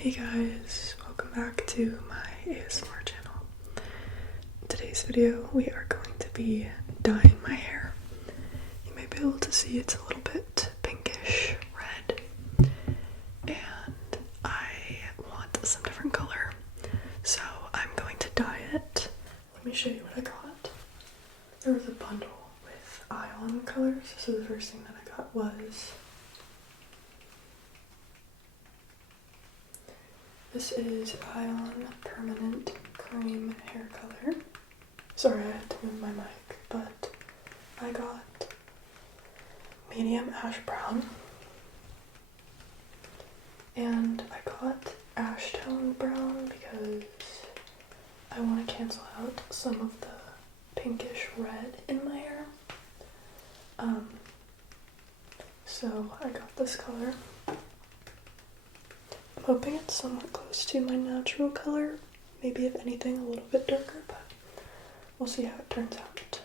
Hey guys, welcome back to my ASMR channel. In today's video, we are going to be dyeing my hair. You may be able to see it's a little bit pinkish red, and I want some different color, so I'm going to dye it. Let me show you what I got. There was a bundle with Ion colors, so the first thing that I got was this is Ion Permanent Cream Hair Color. Sorry, I had to move my mic, but I got medium ash brown, and I got ash tone brown because I want to cancel out some of the pinkish red in my hair. So I got this color. I'm hoping it's somewhat close to my natural color, maybe if anything a little bit darker, but we'll see how it turns out.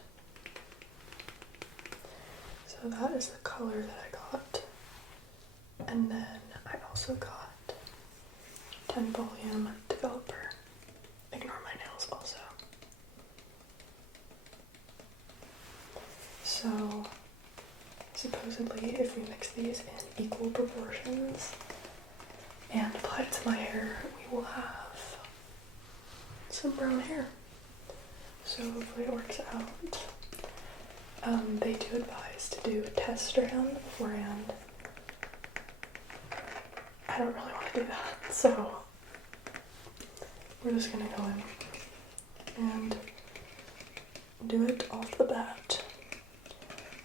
So that is the color that I got. And then I also got 10 Volume Developer. Ignore my nails also. So supposedly if we mix these in equal proportions and apply it to my hair, we will have some brown hair. So hopefully it works out. They do advise to do a test strand beforehand. I don't really want to do that, so we're just gonna go in and do it off the bat.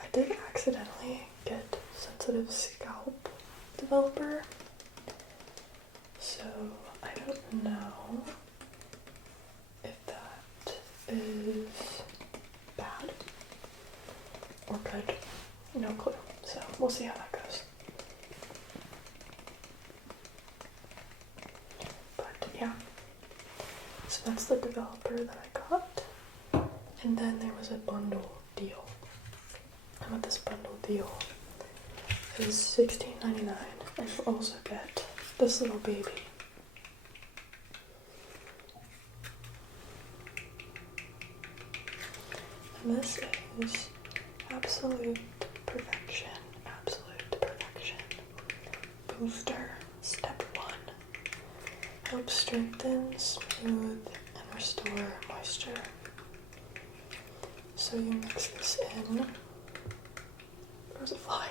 I did accidentally get sensitive scalp developer, so I don't know if that is bad or good. No clue. So we'll see how that goes. But yeah. So that's the developer that I got. And then there was a bundle deal. And with this bundle deal is $16.99, and you also get this little baby. And this is Absolute Perfection, Absolute Perfection Booster Step 1. Helps strengthen, smooth, and restore moisture. So you mix this in. There's a fly.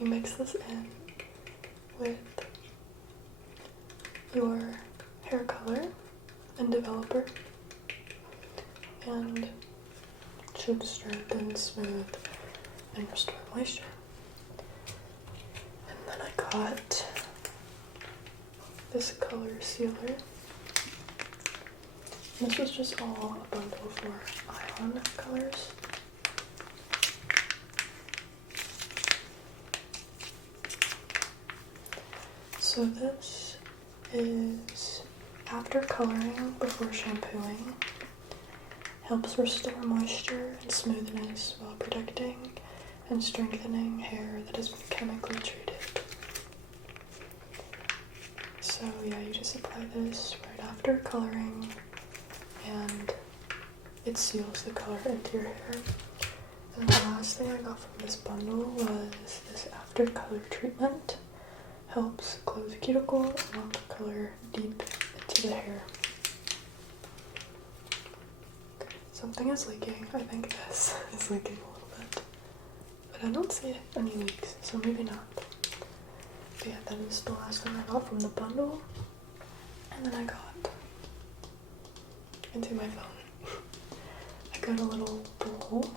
You mix this in with your hair color and developer, and it should strengthen, smooth, and restore moisture. And then I got this color sealer. This was just all a bundle for Ion colors. So this is after coloring before shampooing. Helps restore moisture and smoothness while protecting and strengthening hair that has been chemically treated. So yeah, you just apply this right after coloring, and it seals the color into your hair. And the last thing I got from this bundle was this after color treatment. Helps close the cuticle and lock the color deep into the hair. Something is leaking. I think this is leaking a little bit, but I don't see any leaks, so maybe not. But yeah, that is the last thing I got from the bundle. And then I got into my phone. I got a little bowl.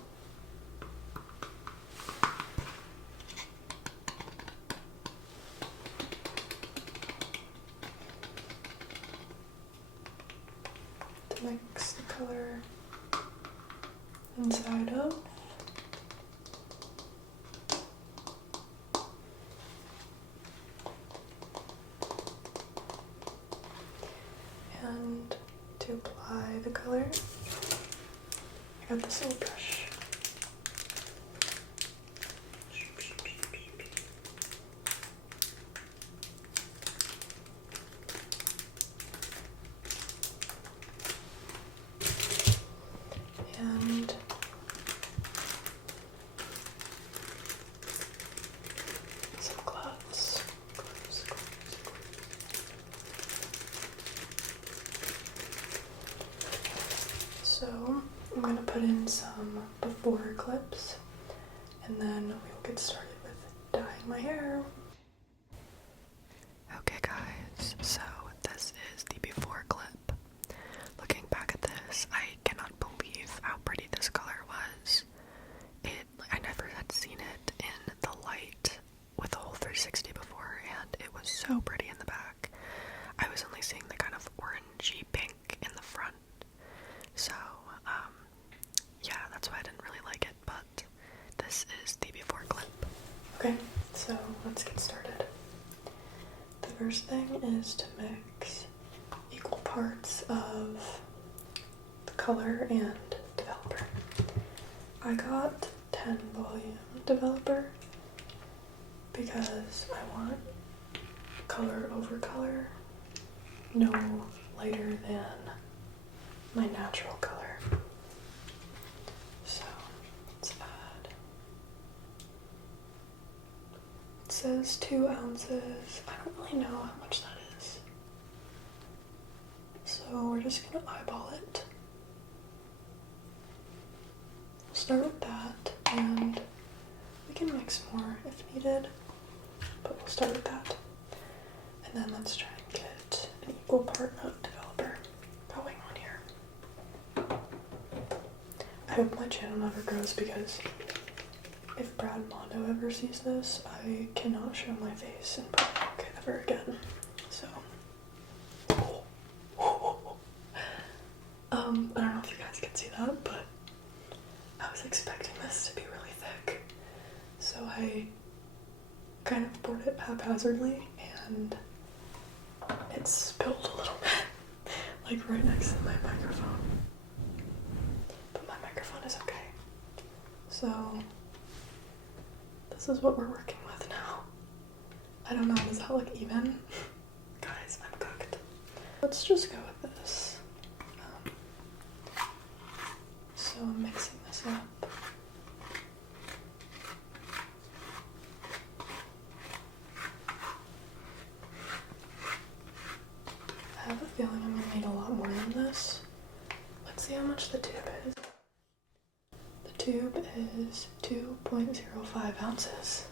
To mix the color inside of. And to apply the color, I got this little brush. So I'm gonna put in some before clips and then we will get started with dyeing my hair. Okay guys, so this is the before clip. Looking back at this, I cannot believe how pretty this color was. I never had seen it in the light with the whole 360 before, and it was so pretty in the back. I was only seeing the kind of orangey pink in the front. So, yeah, that's why I didn't really like it, but this is the before clip. Okay, so let's get started. The first thing is to mix equal parts of the color and developer. I got 10 volume developer because I want color over color, no lighter than my natural color. So let's add. It says 2 ounces. I don't really know how much that is. So we're just gonna eyeball it. We'll start with that, and we can mix more if needed, but we'll start with that. And then let's try and get an equal part of developer going on here. I hope my channel never grows, because if Brad Mondo ever sees this, I cannot show my face in public ever again. So, I don't know if you guys can see that, but I was expecting this to be really thick. So I kind of poured it haphazardly, and it spilled a little bit, like right next to my microphone. But my microphone is okay. So this is what we're working with now. I don't know, does that look even? Guys, I'm cooked. Let's just go with this. So I'm mixing this up. I have a feeling I'm gonna need a lot more than this. Let's see how much the tube is. The tube is 2.05 ounces.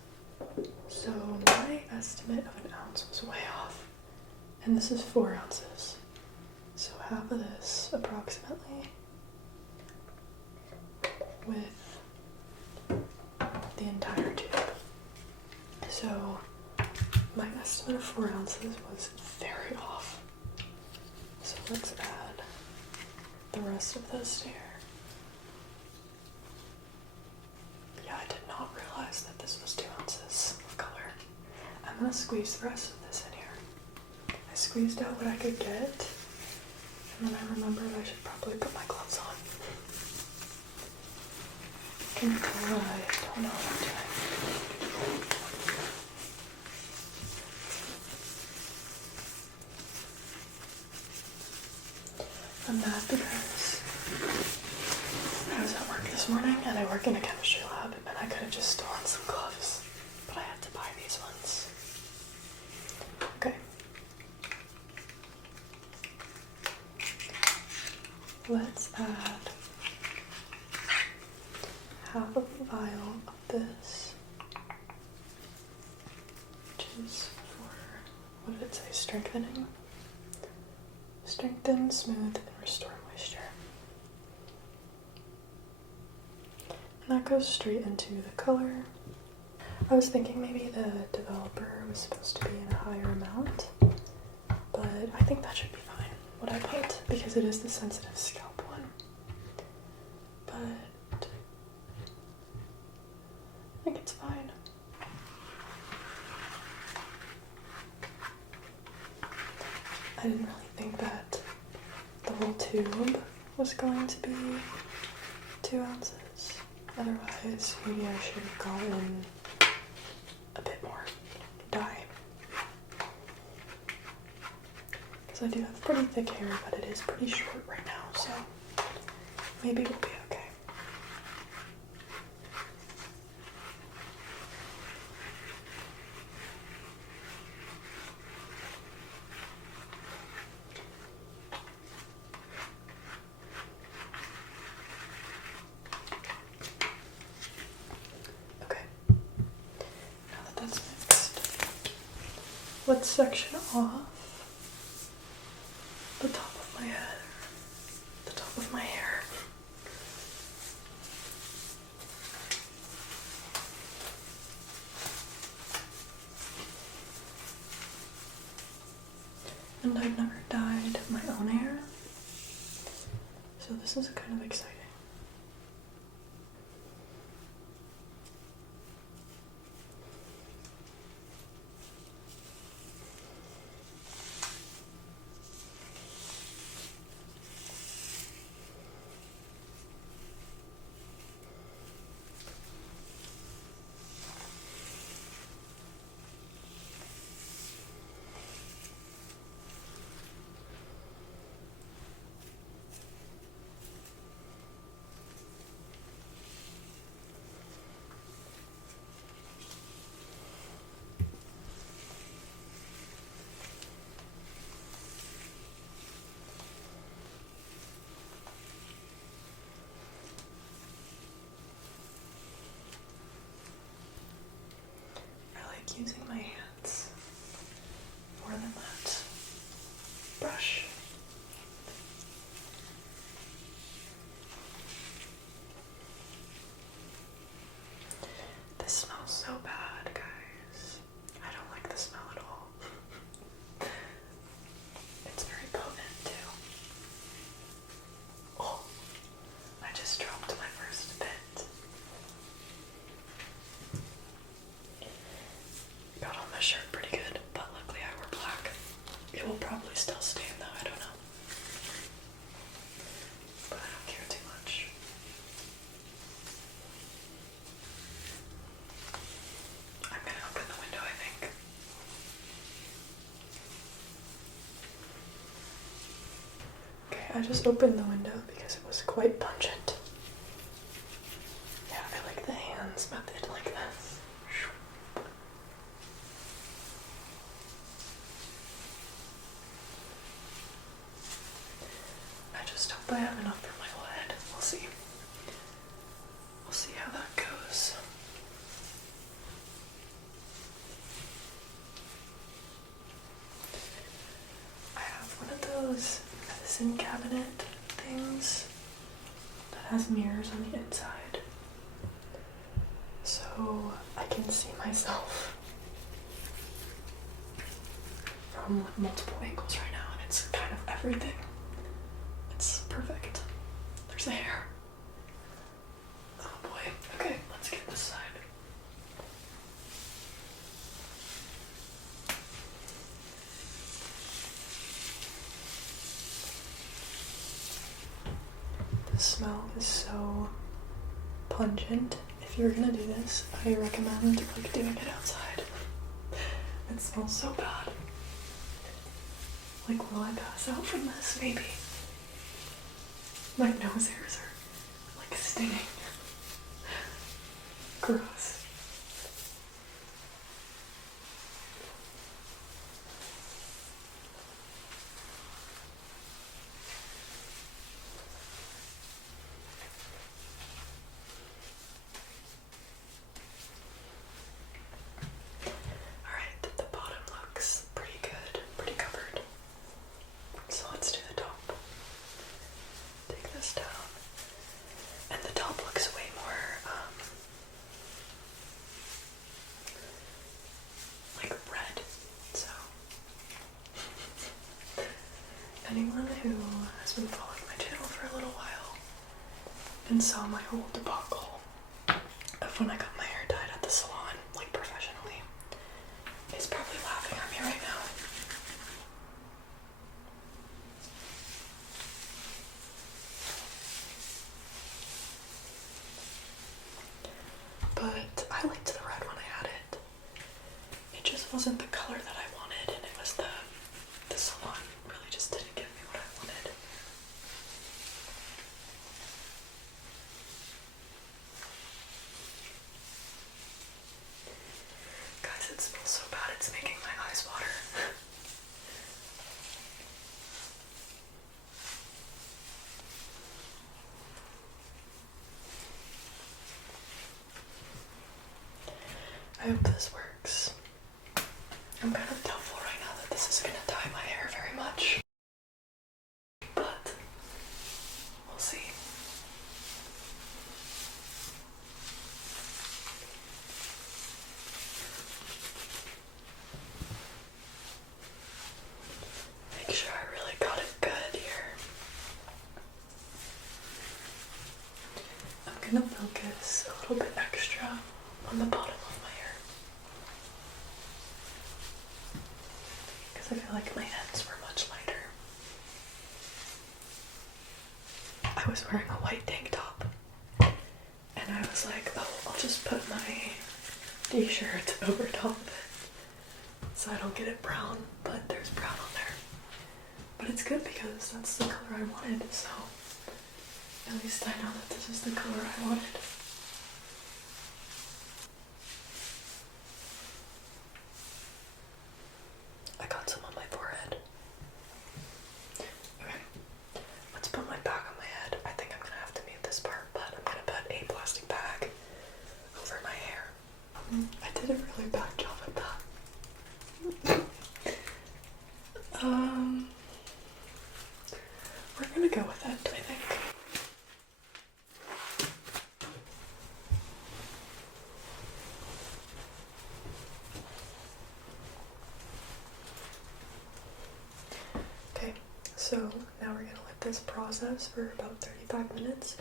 So my estimate of an ounce was way off. And this is 4 ounces. So half of this, approximately, with the entire tube. So my estimate of 4 ounces was very off. So let's add the rest of this here. Yeah, I did not realize that this was 2 ounces of color. I'm gonna squeeze the rest of this in here. I squeezed out what I could get, and then I remembered I should probably put my gloves on. Can you tell I don't know what I'm doing? I'm mad because I was at work this morning, and I work in a chemistry lab, and I could have just stolen some gloves, but I had to buy these ones. Okay. Let's add half of a vial of this, which is for, what did it say, strengthening? Strengthen, smooth, and restore moisture. And that goes straight into the color. I was thinking maybe the developer was supposed to be in a higher amount, but I think that should be fine, what I put, because it is the sensitive scalp one. But I think it's fine. I didn't really think that the whole tube was going to be 2 ounces. Otherwise, maybe I should have gotten a bit more dye. Because I do have pretty thick hair, but it is pretty short right now, so maybe we'll be okay. that section off the top of my head, the top of my hair. And I've never dyed my own hair, so this is kind of exciting. Using my hands more than that brush. This smells so bad, guys. I don't like the smell at all. It's very potent too. Oh, I just dropped my first bit. Got on my shirt pretty good, but luckily I wear black. It will probably still stain though, I don't know. But I don't care too much. I'm gonna open the window, I think. Okay, I just opened the window because it was quite pungent. Yeah, I like the hands method like this. I just hope I have enough for my whole head. We'll see. We'll see how that goes. I have one of those medicine cabinet things that has mirrors on the inside, so I can see myself from multiple angles right now, and it's kind of everything. It's perfect. There's a hair. Oh boy. Okay, let's get this side. The smell is so pungent. If you're gonna do this, I recommend like doing it outside. It smells so bad. Like, will I pass out from this? Maybe. My nose hairs are like stinging. Gross. Alright, the bottom looks pretty good, pretty covered. So let's do the top. Take this down. And the top looks way more, like red. So, anyone who has been following my channel for a little while and saw my whole debacle of when I got my hair dyed at the salon, like professionally, is probably laughing at me right now. But I liked the red when I had it. It just wasn't the color that I wanted, and it was the salon really just didn't give me what I wanted. Guys, it smells so bad, it's making my eyes water. I hope this works. I'm kind of doubtful right on the bottom of my hair. Because I feel like my ends were much lighter. I was wearing a white tank top. And I was like, oh, I'll just put my t-shirt over top of it so I don't get it brown, but there's brown on there. But it's good because that's the color I wanted, so at least I know that this is the color I wanted. I got some on my forehead. Okay, let's put my bag on my head. I think I'm gonna have to mute this part, but I'm gonna put a plastic bag over my hair. I did a really bad job at that. We're gonna go with it, I think. Okay, so now we're gonna let this process for about 35 minutes,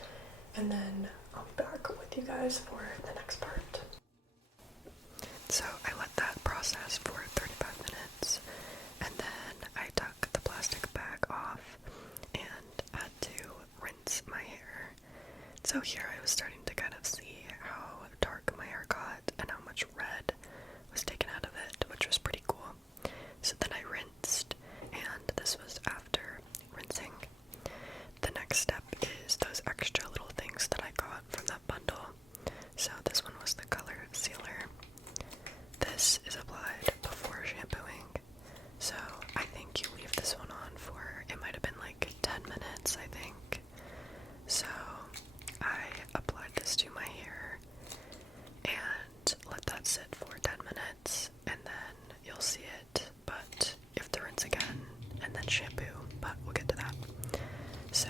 and then I'll be back with you guys for the next part. So I let that process for 35 minutes, and then I took the plastic bag off and had to rinse my hair. So here I was starting to kind of see how dark my hair got and how much red was taken out of it, which was pretty cool. So then I rinsed, and this was after rinsing. The next step is those extra little things that I got from that bundle. So this one was the color sealer. This is applied before shampooing. So I think you leave this one on for, it might have been like 10 minutes, I think. So I applied this to my hair and let that sit for 10 minutes, and then you'll see it, but you have to rinse again and then shampoo, but we'll get to that. So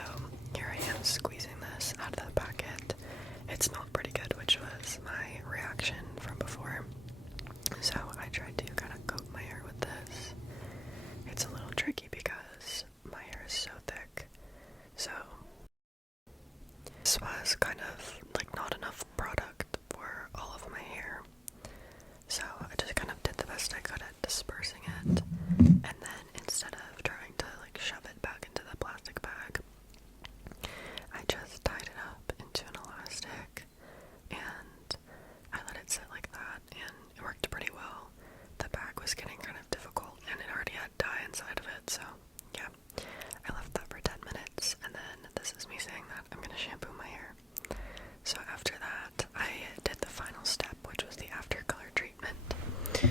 here I am squeezing this out of the packet. It smelled pretty good, which was my reaction from before. So I tried to kind of coat my hair with this. It's a little tricky because my hair is so thick. So this was kind of like not enough product for all of my hair. So I just kind of did the best I could at dispersing it. And then instead of trying to like shove it back into the plastic bag, I just tied it up into an elastic and I let it sit like that, and it worked pretty well. The bag was getting kind of difficult and it already had dye inside of it, so yeah. I left that for 10 minutes, and then this is me saying that I'm gonna shampoo my hair. So after that, I did the final step, which was the after color treatment.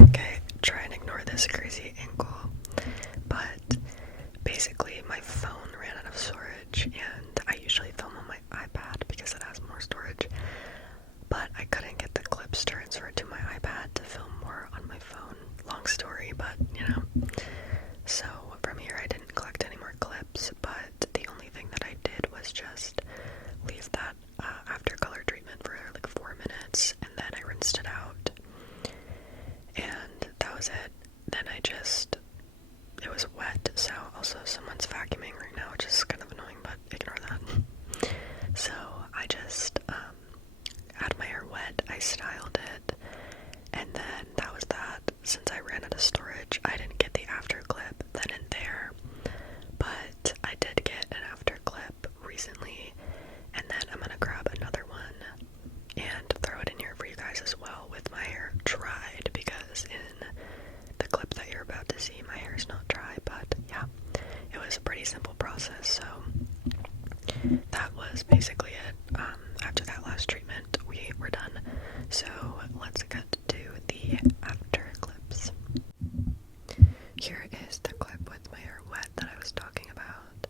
Okay, try and ignore this crazy angle, but basically my phone ran out of storage, and I usually film on my iPad because it has more storage, but I couldn't get the clips transferred to my iPad to film more on my phone. Long story, but you know. So from here I didn't collect any more clips, but the only thing that I did was just leave that after color treatment for like 4 minutes, and then I rinsed it out, and that was it. Then it was wet, so also someone's vacuuming right now, which is kind of annoying, but ignore that. So I just had my hair wet, I styled it, and then that was that. Since I ran out of storage, I didn't get the after clip then and there, but I did get an after clip recently, and then I'm gonna grab another one and throw it in here for you guys as well with my hair dried, because in the clip that you're about to see, my hair is not dry. But yeah, it was a pretty simple process, so that was basically it. After that last treatment, we were done. So let's get to the after clips. Here is the clip with my hair wet that I was talking about.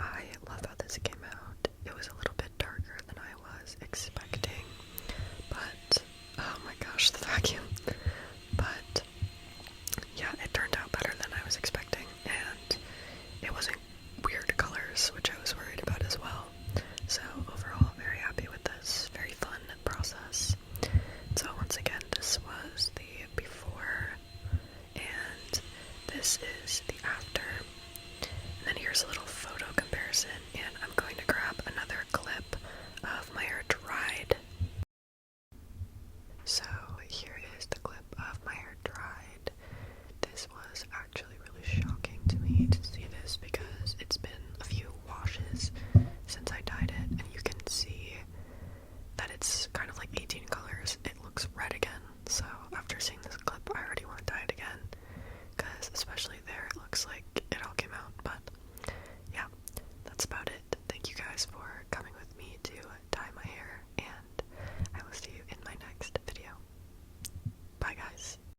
I love how this came out. It was a little bit darker than I was expecting, but oh my gosh, the vacuum. But yeah, it turned out better than I was expecting, and it wasn't weird colors, which I was worried about as well. So overall, very happy with this. Very fun process. So once again, this was the before, and this is the after. And then here's a little photo comparison, and I'm going to grab another clip of my hair dried. So especially